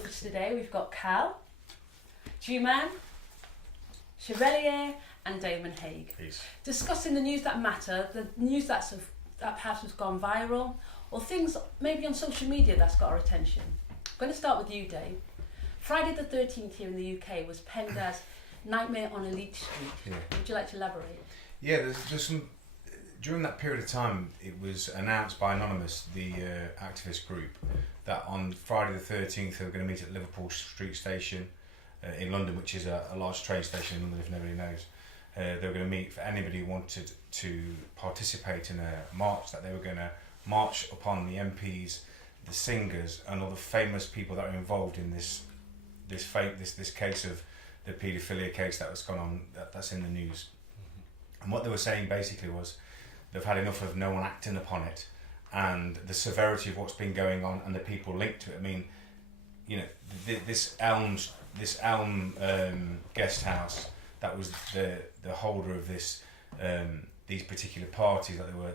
with us today. We've got Cal, G-Man, Chevalier and Damon Haig. Peace. Discussing the news that matter, the news that perhaps has gone viral, or things maybe on social media that's got our attention. I'm going to start with you, Dave. Friday the 13th here in the UK was penned as Nightmare on Elite Street. Yeah. Would you like to elaborate? Yeah, there's some... During that period of time, it was announced by Anonymous, the activist group, that on Friday the 13th they were going to meet at Liverpool Street Station in London, which is a large train station in London if nobody knows. They were going to meet for anybody who wanted to participate in a march, that they were going to march upon the MPs, the singers and all the famous people that are involved in this case of the paedophilia case that was gone on, that's in the news. And what they were saying basically was they've had enough of no one acting upon it and the severity of what's been going on and the people linked to it. I mean, you know, this Elm guest house that was the holder of this these particular parties, that they were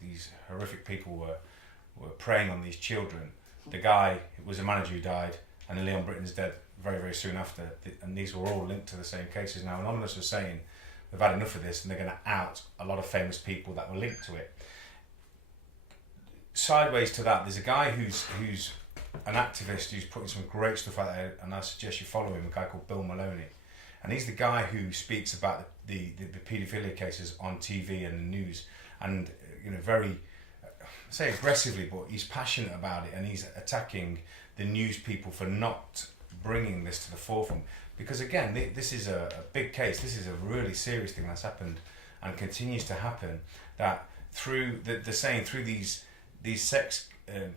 these horrific people were preying on these children. The guy was a manager who died, and Leon Britton's dead very, very soon after, and these were all linked to the same cases. Now Anonymous was saying we've had enough of this and they're going to out a lot of famous people that were linked to it. Sideways to that, there's a guy who's an activist who's putting some great stuff out there, and I suggest you follow him, a guy called Bill Maloney. And he's the guy who speaks about the paedophilia cases on TV and the news, and you know, very, I say aggressively, but he's passionate about it, and he's attacking the news people for not bringing this to the forefront. Because again, this is a big case. This is a really serious thing that's happened and continues to happen. That through they're saying through these sex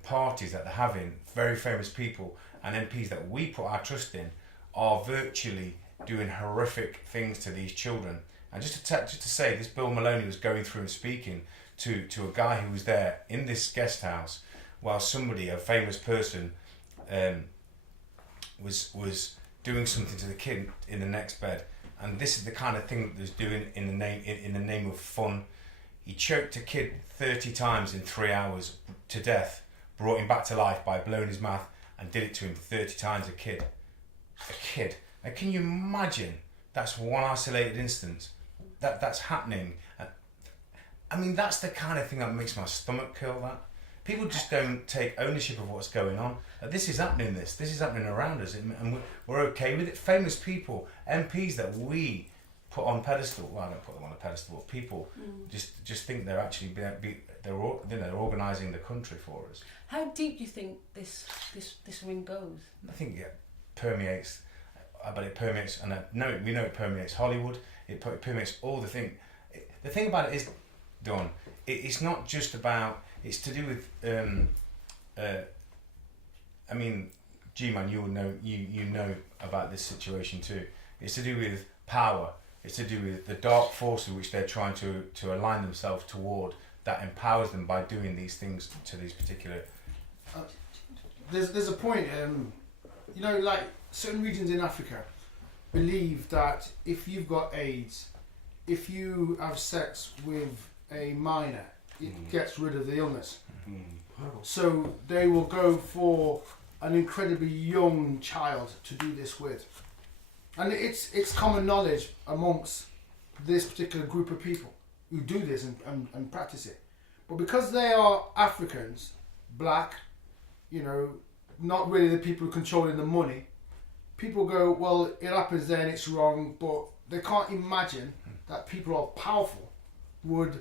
parties that they're having, very famous people and MPs that we put our trust in are virtually doing horrific things to these children. And just to say, this Bill Maloney was going through and speaking to a guy who was there in this guest house while somebody, a famous person, was doing something to the kid in the next bed. And this is the kind of thing that he's doing in the name of fun. He choked a kid 30 times in 3 hours to death, brought him back to life by blowing his mouth, and did it to him 30 times. A kid. Now, can you imagine? That's one isolated instance. That's happening. I mean, that's the kind of thing that makes my stomach curl. That people just don't take ownership of what's going on. This is happening. This is happening around us, and we're okay with it. Famous people, MPs that we put on pedestal. Well, I don't put them on a pedestal. But people just think they're actually they're organising the country for us. How deep do you think this ring goes? I think it permeates. But it permeates, and we know it permeates Hollywood. It permeates all the thing. The thing about it is, Don, it's not just about. It's to do with. I mean, G-Man, you will know. You know about this situation too. It's to do with power. It's to do with the dark forces which they're trying to align themselves toward. That empowers them by doing these things to these particular. There's a point. You know, like certain regions in Africa believe that if you've got AIDS, if you have sex with a minor, it gets rid of the illness. So they will go for an incredibly young child to do this with. And it's common knowledge amongst this particular group of people who do this and practice it. But because they are Africans, black, you know, not really the people controlling the money, people go, well, it happens then, it's wrong, but they can't imagine that people who are powerful would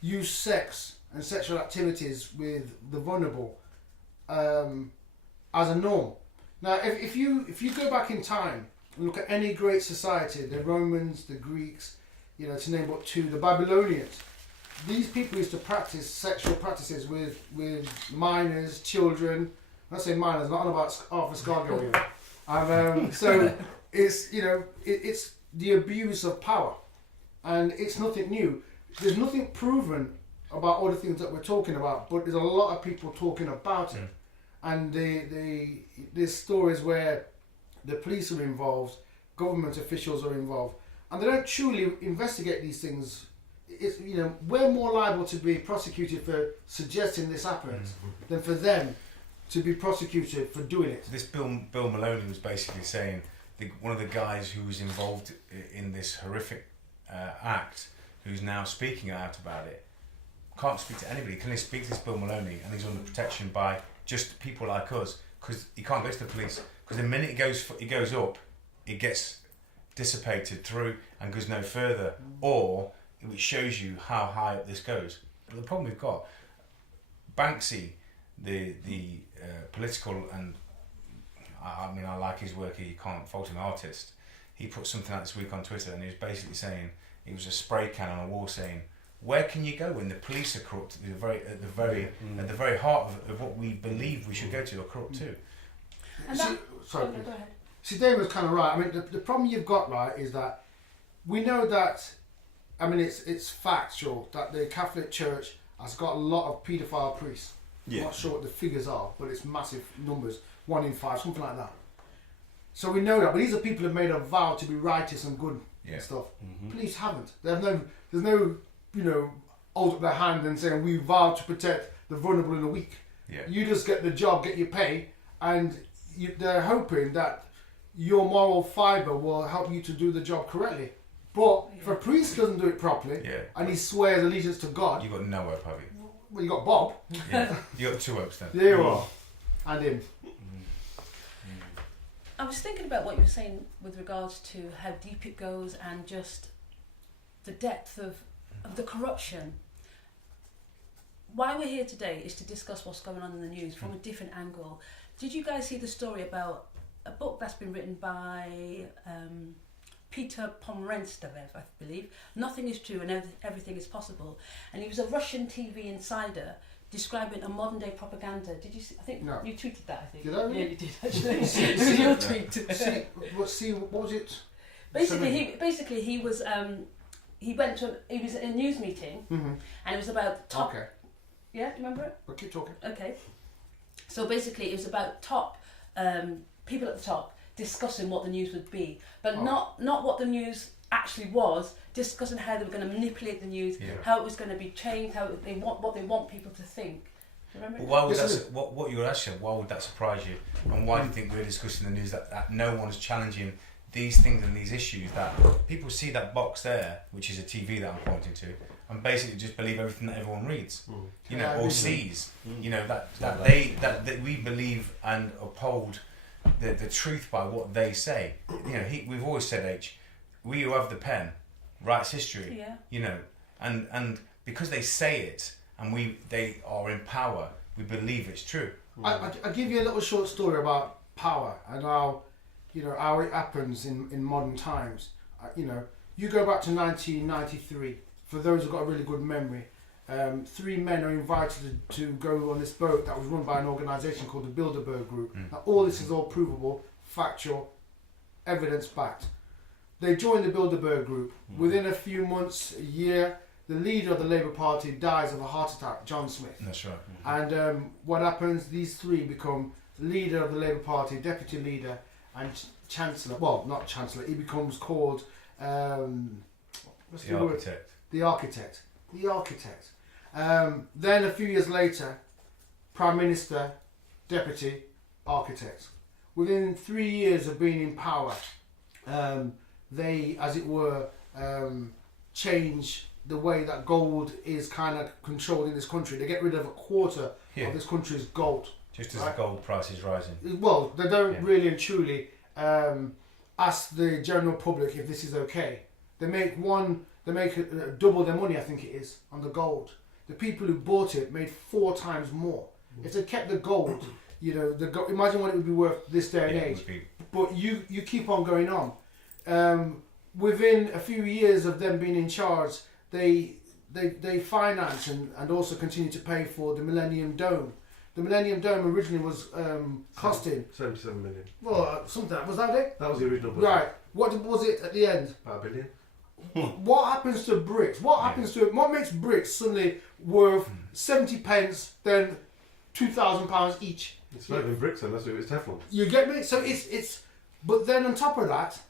use sex and sexual activities with the vulnerable as a norm. Now, if you go back in time and look at any great society, the Romans, the Greeks, you know, to name but two, the Babylonians, these people used to practice sexual practices with minors, children. When I say minors, not on about Arthur Scargill, you know. And so it's, you know, it's the abuse of power, and it's nothing new. There's nothing proven about all the things that we're talking about, but there's a lot of people talking about it. And there's stories where the police are involved, government officials are involved, and they don't truly investigate these things. It's, you know, we're more liable to be prosecuted for suggesting this happens than for them to be prosecuted for doing it. This Bill Maloney was basically saying one of the guys who was involved in this horrific act, who's now speaking out about it, can't speak to anybody. Can he speak to this Bill Maloney, and he's under protection by just people like us, because he can't go to the police, because the minute it goes up, it gets dissipated through and goes no further, or it shows you how high up this goes. But the problem we've got, Banksy, the political, and I mean I like his work, he can't fault an artist. He put something out this week on Twitter, and he was basically saying, it was a spray can on a wall saying, where can you go when the police are corrupt at the very heart of what we believe we should go to, are corrupt too? And Sorry, go ahead. See, Dave was kind of right. I mean, the problem you've got, right, is that we know that, I mean, it's factual that the Catholic Church has got a lot of paedophile priests. Yeah. I'm not sure what the figures are, but it's massive numbers, 1 in 5, something like that. So we know that, but these are people who have made a vow to be righteous and good and stuff. Police haven't. There's no, hold up their hand and saying we vow to protect the vulnerable and the weak. Yeah. You just get the job, get your pay, and they're hoping that your moral fibre will help you to do the job correctly. But if a priest doesn't do it properly, and he swears allegiance to God, You've got no hope, have you? well, you got Bob. Yeah. You got 2 hopes then. There you are, and him. I was thinking about what you were saying with regards to how deep it goes and just the depth of the corruption. Why we're here today is to discuss what's going on in the news from a different angle. Did you guys see the story about a book that's been written by Peter Pomerantsev, I believe? Nothing is true and everything is possible. And he was a Russian TV insider describing a modern day propaganda. Did you see? I think No. you tweeted that, I think. Did I really? Yeah, you did actually. It was your tweet. What was it? Basically he was he was in a news meeting and it was about top. Okay. Yeah, do you remember it? Well, keep talking. Okay. So basically it was about top people at the top discussing what the news would be, but not what the news actually was, discussing how they were going to manipulate the news, how it was going to be changed, what they want people to think. Do you remember? Well, why would what you were asking? Why would that surprise you? And why do you think we're discussing the news that no one's challenging these things and these issues? That people see that box there, which is a TV that I'm pointing to, and basically just believe everything that everyone reads, or sees. That we believe and uphold the truth by what they say. We've always said, we who have the pen writes history. And because they say it and they are in power, we believe it's true. I'll give you a little short story about power and how it happens in modern times. You go back to 1993. For those who've got a really good memory, 3 men are invited to go on this boat that was run by an organisation called the Bilderberg Group. Now, all this is all provable, factual, evidence-backed. They joined the Bilderberg Group. Within a few months, a year, the leader of the Labour Party dies of a heart attack, John Smith. That's right. And what happens? These 3 become leader of the Labour Party, deputy leader, and chancellor. Well, not chancellor. He becomes called what's the word? Architect. The architect. The architect. Then a few years later, prime minister, deputy, architect. Within 3 years of being in power, they, as it were, change the way that gold is kind of controlled in this country. They get rid of a quarter of this country's gold. Just as the gold price is rising. Well, they don't really and truly ask the general public if this is okay. They make double their money, I think it is, on the gold. The people who bought it made 4 times more. If they kept the gold, imagine what it would be worth this day and age. But you keep on going on. Within a few years of them being in charge, they finance and also continue to pay for the Millennium Dome. The Millennium Dome originally was costing 77 million. Well, something was that it? That was the original budget. Right. What was it at the end? About $1 billion. What happens to bricks? What makes bricks suddenly worth 70 pence, then £2,000 each? It's not even bricks, unless it was Teflon. You get me? So it's. But then on top of that,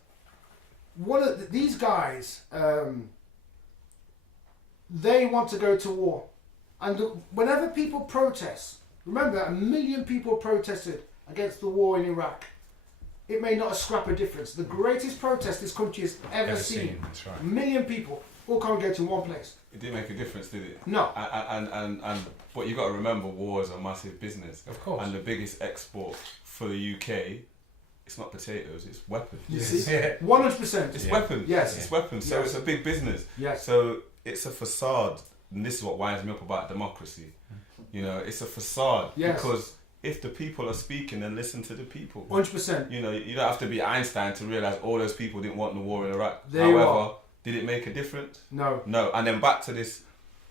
these guys, they want to go to war, and whenever people protest, Remember, 1 million people protested against the war in Iraq. It made not a scrap of difference. The greatest protest this country has ever seen. That's right. 1 million people all congregated in one place. It didn't make a difference, did it? No. And but you got to remember, war is a massive business. Of course. And the biggest export for the UK, it's not potatoes, it's weapons. You see? Yeah. 100%. It's weapons. Yes. It's weapons. So Yes. it's a big business. Yes. So it's a facade, and this is what winds me up about democracy. You know, it's a facade Yes. because if the people are speaking, then listen to the people. 100%. You know, you don't have to be Einstein to realise all those people didn't want the war in Iraq. There you However, did it make a difference? No. No. And then back to this,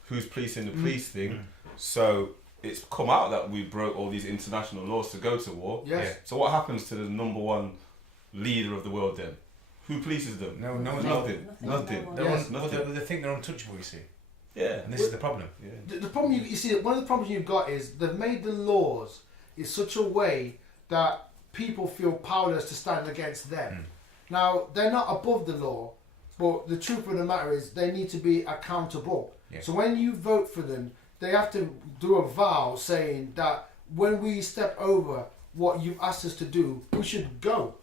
who's policing the police thing. So it's come out that we broke all these international laws to go to war. Yes. Yeah. So what happens to the number one leader of the world then? Who polices them? No one's Nothing. Nothing. Nothing. No one. They, Yes. well, they think they're untouchable, you see. Yeah. And this is the problem. Yeah. The problem you see, one of the problems you've got is they've made the laws in such a way that people feel powerless to stand against them. Now, they're not above the law, but the truth of the matter is they need to be accountable. Yeah. So when you vote for them, they have to do a vow saying that when we step over what you've asked us to do, we should go.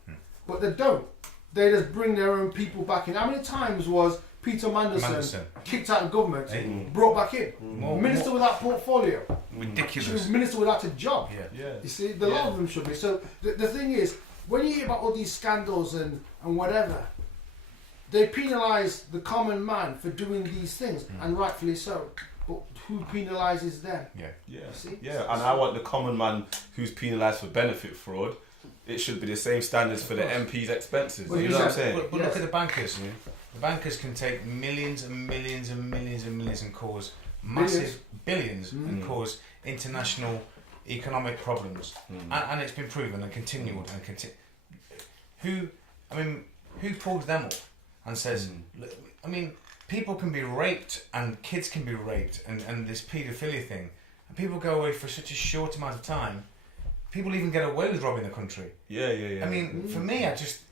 But they don't. They just bring their own people back in. How many times was Peter Mandelson kicked out of government, brought back in? Minister without portfolio. Should Ridiculous. be minister without a job. Yeah. Yeah. You see, the lot of them should be. So the thing is, when you hear about all these scandals and whatever, they penalise the common man for doing these things, and rightfully so. But who penalises them? Yeah. Yeah. See? Yeah. And I want the common man who's penalised for benefit fraud. It should be the same standards for the MP's expenses. Well, you know what I'm saying? But Yes. look at the bankers. The bankers can take millions and millions and millions and millions and cause massive billions and cause international economic problems. And it's been proven and continued and who pulled them up and says, look, I mean, people can be raped and kids can be raped and this paedophilia thing, and people go away for such a short amount of time. People even get away with robbing the country. Yeah. I mean, for me, I just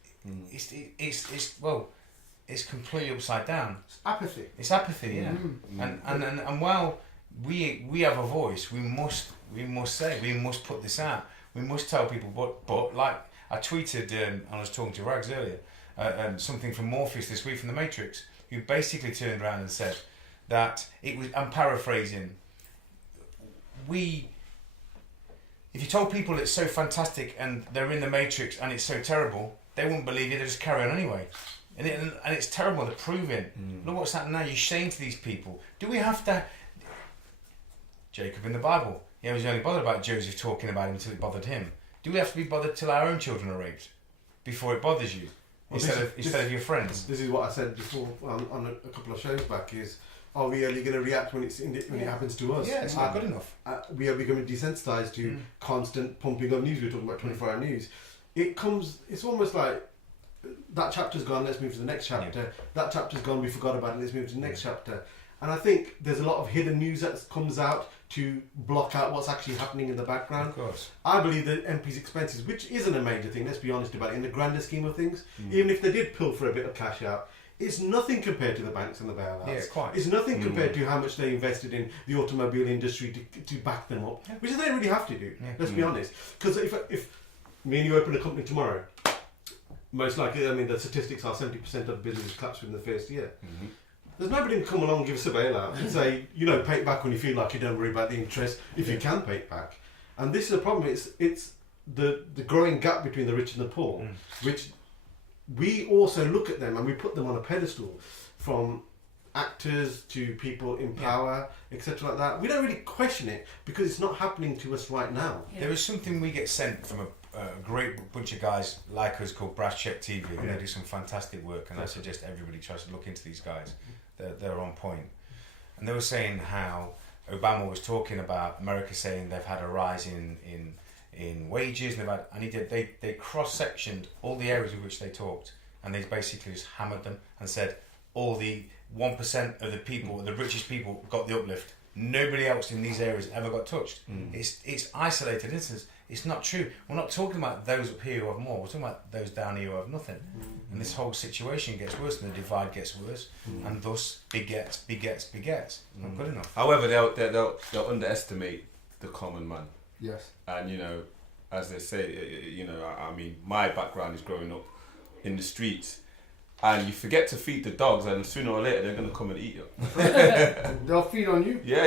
it's completely upside down. Apathy. It's apathy, yeah. And while we have a voice, we must put this out. We must tell people. But like I tweeted, and I was talking to Rags earlier, something from Morpheus this week from the Matrix, who basically turned around and said that it was. I'm paraphrasing. If you told people it's so fantastic and they're in the Matrix and it's so terrible, they wouldn't believe you. They just carry on anyway. And it's terrible. They're proving. Look what's happening now. You're saying to these people, do we have to? Jacob in the Bible, he was only bothered about Joseph talking about him until it bothered him. Do we have to be bothered till our own children are raped before it bothers you, instead of your friends? This is what I said before on a couple of shows back. Is are we only going to react when it happens to us? Yeah, it's not good enough. We are becoming desensitized to constant pumping of news. We were talking about 24-hour news. It's almost like that chapter's gone, let's move to the next chapter. Yeah. That chapter's gone, we forgot about it, let's move to the next chapter. And I think there's a lot of hidden news that comes out to block out what's actually happening in the background. Of course. I believe that MP's expenses, which isn't a major thing, let's be honest about it, in the grander scheme of things, even if they did pilfer a bit of cash out, it's nothing compared to the banks and the bailouts. Yeah, quite. It's nothing compared to how much they invested in the automobile industry to back them up, which they really have to do, let's be honest. Because if me and you open a company tomorrow, most likely, I mean, the statistics are 70% of businesses collapse within the first year. There's nobody can come along and give us a bailout and say, pay it back when you feel like you don't worry about the interest, if you can pay it back. And this is a problem. It's the growing gap between the rich and the poor, which we also look at them and we put them on a pedestal, from actors to people in power, etc. like that. We don't really question it because it's not happening to us right now. There is something we get sent from a great bunch of guys like us called Brass Check TV, and they do some fantastic work, and I suggest everybody tries to look into these guys. They're on point. And they were saying how Obama was talking about America saying they've had a rise in wages, and they cross-sectioned all the areas in which they talked, and they basically just hammered them and said all the 1% of the people, the richest people, got the uplift. Nobody else in these areas ever got touched. It's isolated instances. It's not true. We're not talking about those up here who have more. We're talking about those down here who have nothing. And this whole situation gets worse, and the divide gets worse, and thus begets. Not good enough. However, they'll underestimate the common man. Yes. And you know, as they say, you know, I mean, my background is growing up in the streets, and you forget to feed the dogs, and sooner or later they're gonna come and eat you. They'll feed on you. Yeah.